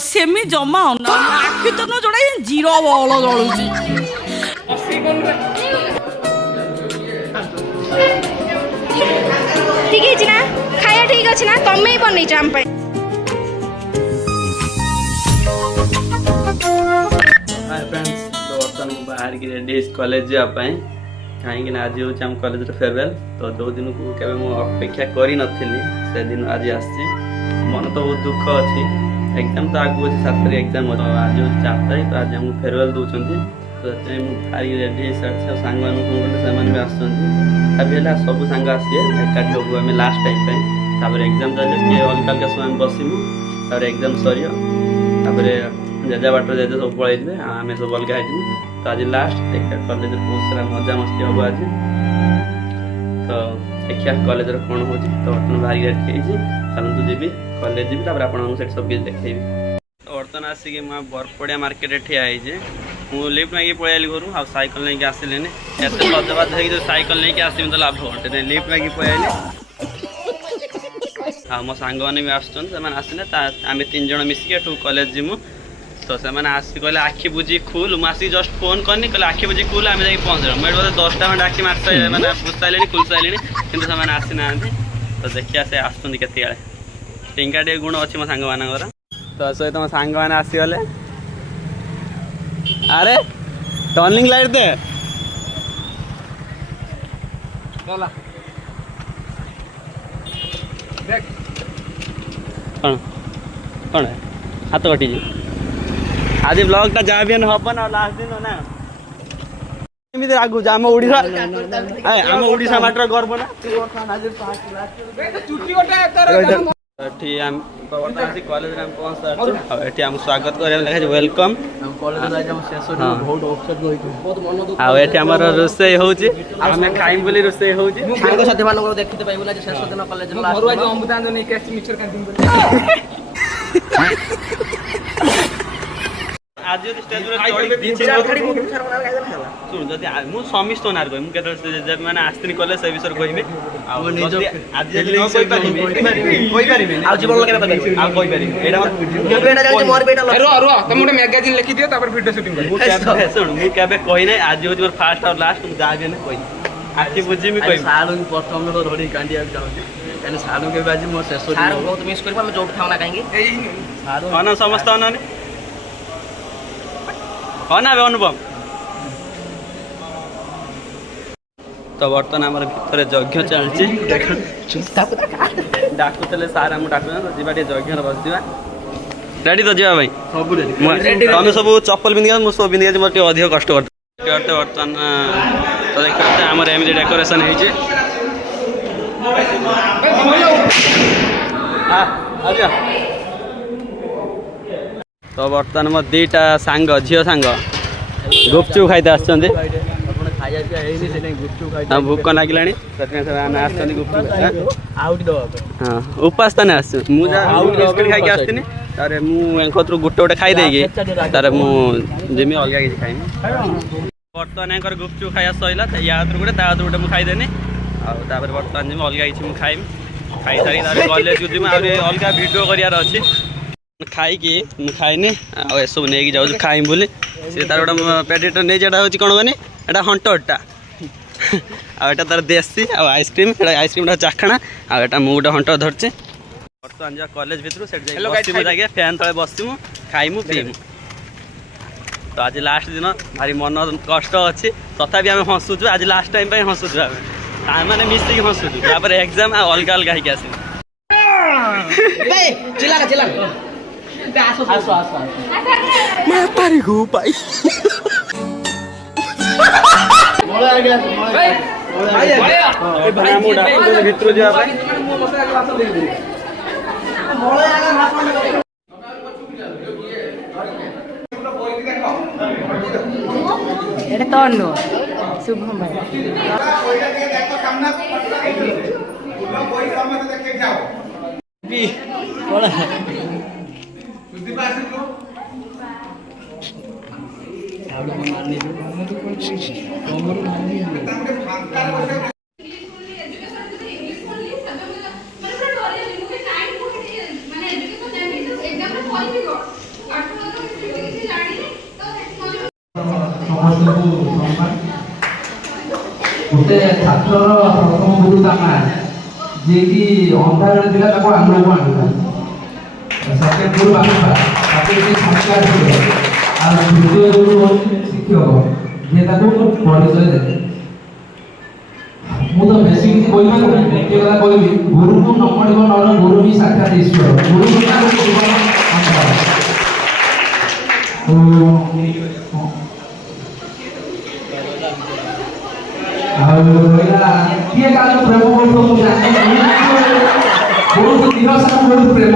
Semi जमा आखि तो न जोड़ा जीरो बल जलुची ठीक है ना खाया ठीक अच्छे ना तमें ही बनई आम पे हाय फ्रेंड्स तो वर्तमान बाहर की रेडी कॉलेज जावाई कहीं आज हूँ आम कॉलेज फेयरवेल तो जो दिन को केवे मु अपेक्षा करी नथिली से दिन आज आसी मन तो बहुत दुख अच्छी एग्जाम तो आगू अच्छे 7 तारीख एग्जाम आज 4 तारीख तो आज हमको फेयरवेल दौरान तो बाहर रेडी सारी सांग भी आसुँच सब सांग आसिए एकाठी हबू आम लास्ट टाइम पे एग्जाम चले किए अलग अलग समय बसमु एग्जाम सर जेजा बाटर जेजा सब पलैबे आम सब अलग हो तो आज लास्ट देखा कॉलेज बहुत सारा मजा मस्ती हम आज तो देखिए कॉलेज कौन हो तो बर्तमान बाहर रेडी चलतु जी कॉलेज जी आपको सब किसी देखी बर्तमान आसिक बरपड़िया मार्केट ठिया मुझे लिफ्ट मांगी पलि घर आ सैकल नहीं आसिले एत सजबाज हो सैकल नहीं आसमी तो लाभ घंटे लिफ्ट मांगी पलि मो सांग मैंने भी आसने आम 3 जन मिसिक कॉलेज जीमु तो से आसी कहले आखि बुझी खुल मुझे जस्ट फोन करनी कहले आखि बुझी खुल आम जाकि पहुँच मुझे बोले 10टा खंडे आखि मार मैंने बुझ सारे खुल सारे कि आसी ना तो देखिए से आसुँच के टिंका टे गुण अच्छी मो सांग मानकर तो सहित मो सांग मैंने आसीगले अरे टर्निंग लाइट दे कौन कौन है हाथ कटी आज ब्लॉग टा जहाँ भी हम ना लास्ट दिन ना एमती आगु आम ओडिशा माटर गर्व ना कॉलेज पहुँचा आम स्वागत कर वेलकम आमर रोसे होमें खाइम बोली रोसे हो आज स्टेज शुण जदि मुझे समिस्त ना कह मुझे मैंने आसती कले से विषय कहे मैगजीन लिखी दियो वीडियो शूटिंग शुण मुझे कही आज हूँ मोर फास्ट और लास्ट मुझे जहाँ भी कही आखि बुझी कही प्रथम धरी कांदिया चाहूँगी सारू के आज मो शेष बहुत मिस कर जो खाऊना कहीं समस्त अना अनुपम तो बर्तमान आम भर यज्ञ चलती डाकुले सार आम डाक जा यज्ञ बस रेडी तो जावाई तुम सब चप्पल पिंधि मुझे सब पिंधि मोटे अधिक कष्ट करते बर्तमान तो देखते आम एमती डेकोरेशन हो तो बर्तमान मो 2टा सांग झील सांग गुपचुप खाई भूक लगे हाँ उपास ताने मुझे खाई आसती मुझे गोटे गोटे खाईदे तार मुझे अलग किसी खाई बर्तमान गुपचुप खाया सैला या गोटे गोटे मुझे खाईदेनी आपर बर्तमान जी अलग किसी खाई खाई सारी कॉलेज को जी अलग वीडियो करार अच्छी खाई खाइनी आसब नहीं जाऊँ खाइम बोली सी तार गोटे पेडिटर नहीं जाटा हूँ कौन मैंने यहाँ हंटरटा आटा तार देसी आइसक्रीम आइसक्रीम चाखणा आटा मुझे हंटर धरचे बर्तमान जा कॉलेज भितर से फैन तले बसमु खाइमु पीमु तो आज लास्ट दिन भारी मन कष्ट अच्छी तथापि आम हसुचु आज लास्ट टाइम हसुचु आम मैंने मिसिक हसुचु एग्जाम अलग अलग होगी आस भितर जावाई तो शुभम भाई ଗୋଟେ ଛାତ୍ରର ପ୍ରଥମ ଗୁରୁ ତା ମା, ଯିଏକି ଅନ୍ଧାରରେ ଥିଲା ତାକୁ ଆଲୋକ ଆଣିଲା। ସେକେଣ୍ଡ ଗୁରୁ ବାପା, ତାକୁ ସେ ସଂସ୍କାର ଦେଲେ। ଆଉ ତୃତୀୟ ଗୁରୁ ହେଉଛି ଶିକ୍ଷକ, ଯିଏ ତାକୁ ପରିଚୟ ଦେଲେ। ମୁଁ ତ ବେଶୀ କିଛି କହିପାରିବିନି, ଗୋଟିଏ କଥା କହିବି, ଗୁରୁକୁ ନ ମଣିବ ନର, ଗୁରୁ ହିଁ ସାକ୍ଷାତ ଈଶ୍ୱର। ଗୁରୁ ବିନା ଜୀବନ ଅନ୍ଧାର। ଆଉ ରହିଲା କିଏ କାହାକୁ ପ୍ରେମ କରୁଥିବ ମୁଁ ଜାଣିନି, ବହୁତ ଦିନ ସାରା ବହୁତ ପ୍ରେମ।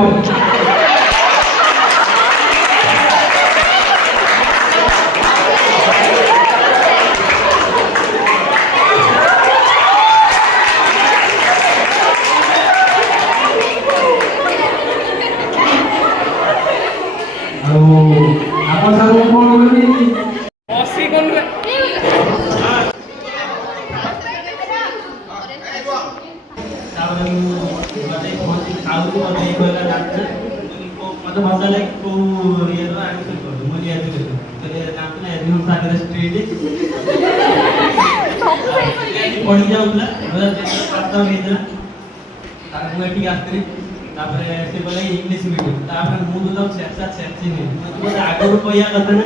ଆଉ ଆମ ସାର୍ କଣ କହିବି, मत भसा लाइक को ये तो आंसर कर दूं मुझे ऐसे कर तो ये नाम ना एडमिन सागर स्ट्रीट पढ़ी जाऊला मतलब खाता भेजना तार को एठी आस्त्री तापर से बोले इंग्लिश मीडियम तापर मु तो सेसा सेची नहीं मतलब आगो कोया कथा ना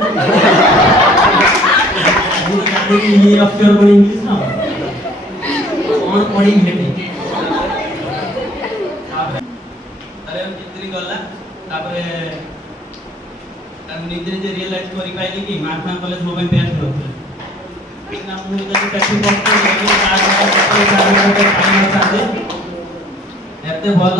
मु जाने कि ये अक्षर को इंग्लिश ना कौन पढ़ी भेटी अरे कितनी गला तापरे निजे निजे रियलाइज करी पाइली कि महात्मा कॉलेज मोबाइल बेस्ट होते ना मु जब टैक्सी पॉइंट पे गली साथे एते भल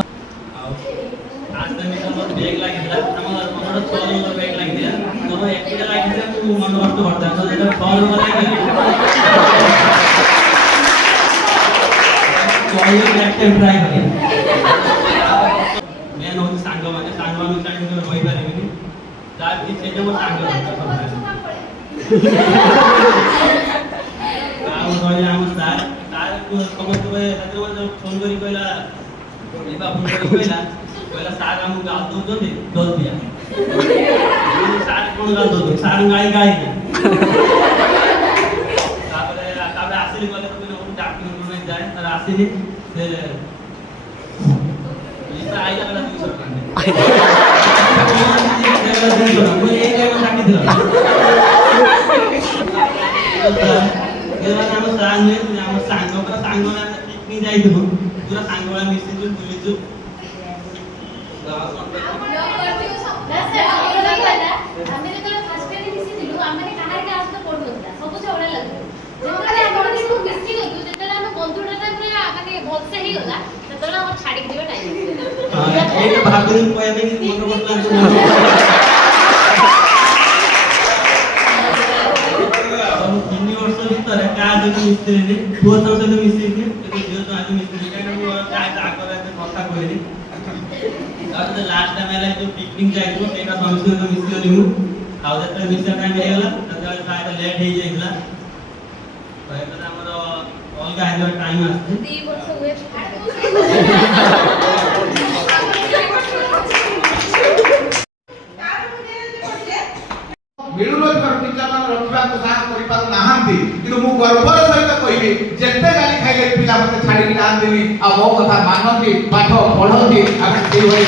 आज तक तो मत बैग लागिला हमर हमर 6 नंबर बैग लागिला मोर एकटा लागिला मु मन वर्त करता तो जेटा 6 नंबर लागिला कोई नेक्स्ट टाइम ट्राई करिया मैं नो सांग माने टाइम तो होई पारेनी तार की से जो सांग आउ गले हम सार तार को समस्त पे रात्र में फोन करी कहला ए बाबू कहला सार हम गाल दो तो दल दिया सार कोन गाल दो सार गाई तापरे आसिली गले तो डाक्टर में जाए तर आसिली से आइला वाला 200 टका मुझे एक टाइम काटी दिला ये बात हम सांग में हम सांग पर सांग में पिकनिक जाई दो पूरा सांग वाला मिसी जो बुली जो ଆମେ ଯେତେବେଳେ ଫାଷ୍ଟ ଟାଇମ୍ ମିଶିଥିଲୁ ଆମେ କାହାରିକା ଆସୁ ପଡୁନଥିଲା ସବୁ ଝଗଡ଼ା ଲାଗୁଥିଲା ଯେତେବେଳେ ଆମେ ସବୁ ମିଶି ଗଲୁ ଯେତେବେଳେ ଆମେ ବନ୍ଧୁଟା ପୁରା ମାନେ ଭଲସେ ହେଇଗଲା ସେତେବେଳେ ଆମ ଛାଡ଼ିକି ଯିବା ଟାଇମ୍ ଏଇଟା ଭାବିନି କହିବା ପାଇଁ ମନ ପଡୁଥିଲା हम 3 वर्ष भीतर का जो मिस्त्री ने पुओ सहित मिसिक झील तो आज मिस्त्री काहे मु काय आकर कथा कहली अब लास्ट टाइम आला जो पिकनिक जाइतो एटा समस्या तो मिस गली मु आउ जते मिसा टाइम हे गला तते काय लेट हे जाइला तो एटा हमर अलगा हेलो टाइम आस्ते 2 वर्ष वेस्ट मिलुनथर टीचर मान रखिबा को साथ करि पाउ नाहंती किंतु मु गर्वर सहित कहिबी जेते गाली खाइले पिला मते छाडी कि नाहंती आ मो कथा मानती पाठ पढंती आ सेई होई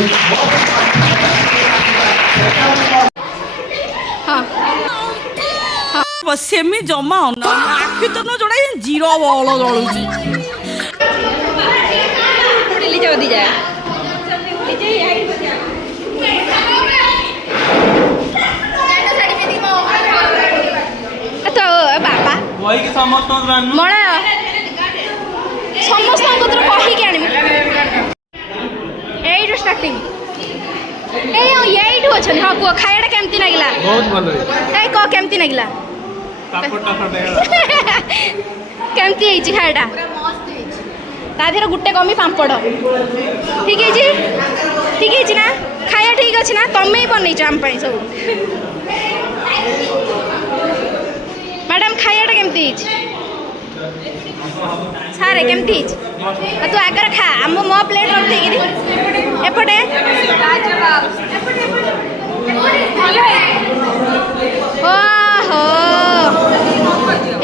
सेमी जमा आखि तो न जोड़ा जीरो बल जलुची दिल्ली जाओ दी जाए तो बापा कोई के समस्त रान मळा समस्त को तो कहि के आनी एइटु स्टार्टिंग एइटु अछन हां को खायडा केमती लागिला बहुत भलो ए को केमती लागिला टापट टापट केमती ହେଇଛି ଖାଇडा ता देहर गुट्टे कमी पांपड़ ठीक है ना खाया ठीक अच्छे ना तमें ही बनई आम सब मैडम खायाटा केमती सारे केमती तू आगर खा आम मो प्लेट रखी एपटे ओहो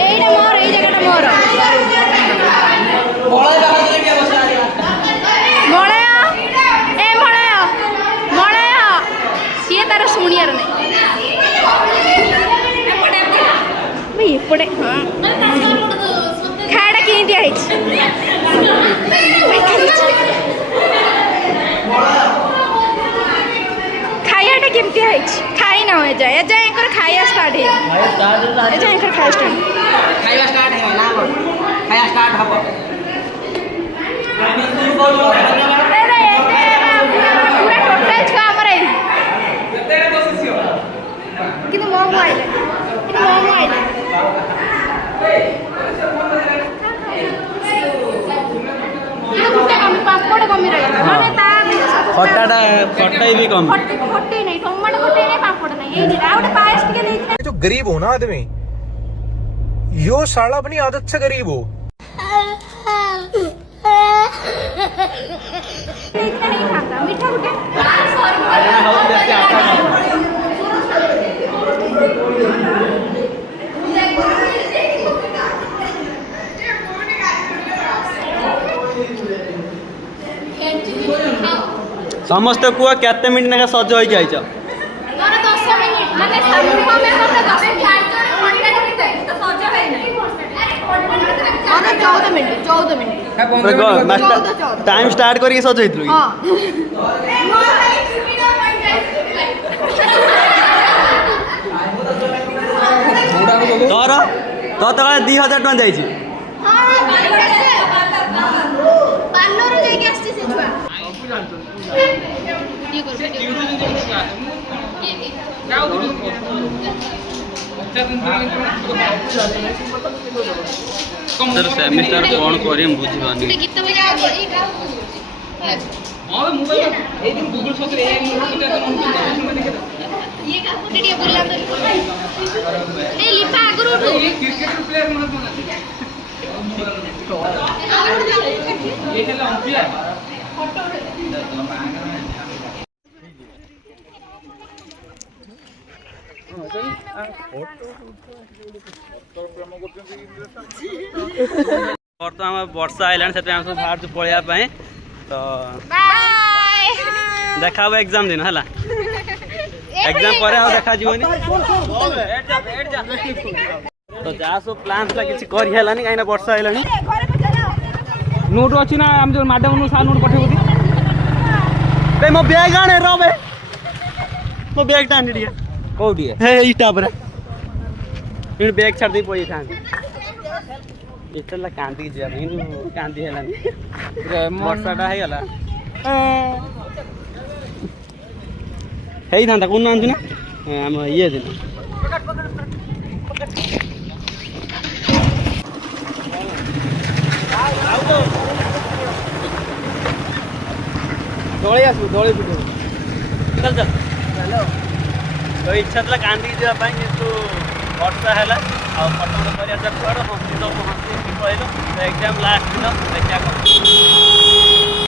एटा मोर ए जगह मोर तार शुणियार नहीं भाई एपटे हाँ खाड़ा कि दिखाई खायाटा केमती है खाई ना हो जाए एजा एंकर खाया स्टार्ट है एजा एंकर खाया स्टार्ट खाଇବା ଷ୍ଟାର୍ଟ ହେଇଗଲା ନା କଣ ଖାଇବା ଷ୍ଟାର୍ଟ ହବ पूरा टोटल छुआ हमर है किने मोमो आइले ये गुटे कमी पासपोर्ट कमी रही माने ता खट्टा भी कम खट्टे नहीं टमाटो खट्टे नहीं पापड़ नहीं यही नहीं आउट पायस के नहीं जो गरीब हो ना आदमी यो साला अपनी आदत से गरीब हो नहीं खाता मीठा गुटे समस्त कुआ केते मिनट ना सज हो जाइछ ମୋର 10 ମିନିଟ୍ ମାନେ ସାମୁ କମେ ମୋତେ 10 ମିନିଟ୍ ଘଣ୍ଟା ଭିତରେ ତ ସଜ ହେଇ ନାହିଁ अरे 14 मिनट टाइम स्टार्ट करके सज होइतलु हाँ तोर तो 2000 टका जाइछि पार्लर जाके आछी से छुआ सर सेमिस्टर कौन करी हम बुझिबानी गीत बजा हां मोबाइल ए दिन गूगल सर्च रे ये का फुटिया बुला दे ए लिपा आगुरु उठो क्रिकेट प्लेयर मन ये खेला अंपियर बर्तमान वर्षा आइलान से हम सब बाहर पढ़िया पाए तो बाय देखा एग्जाम दिन है एग्जाम पर देखा जीवन तो जहाँ सब प्लान था किसी कर कहीं वर्षा आइलानी नोट अच्छी ना हम जो मैडम सार नोट पठेबो मो बैग आने रो बे मो बैग टान दिया कोठी हे इटा पर इन बैग छाड़ दे पई था इतला कांदी जे इन कांदी हेलानी वर्षाटा हे गला हेई था कोन आंजु ना हम ये दिन दौड़े आसु दौड़े पिटे चल चल हेलो तो इच्छा था कांदी जावाई किंतु वर्षा है और प्रथम कर हसी तो हसी कहल तो एग्जाम लास्ट दिन देखा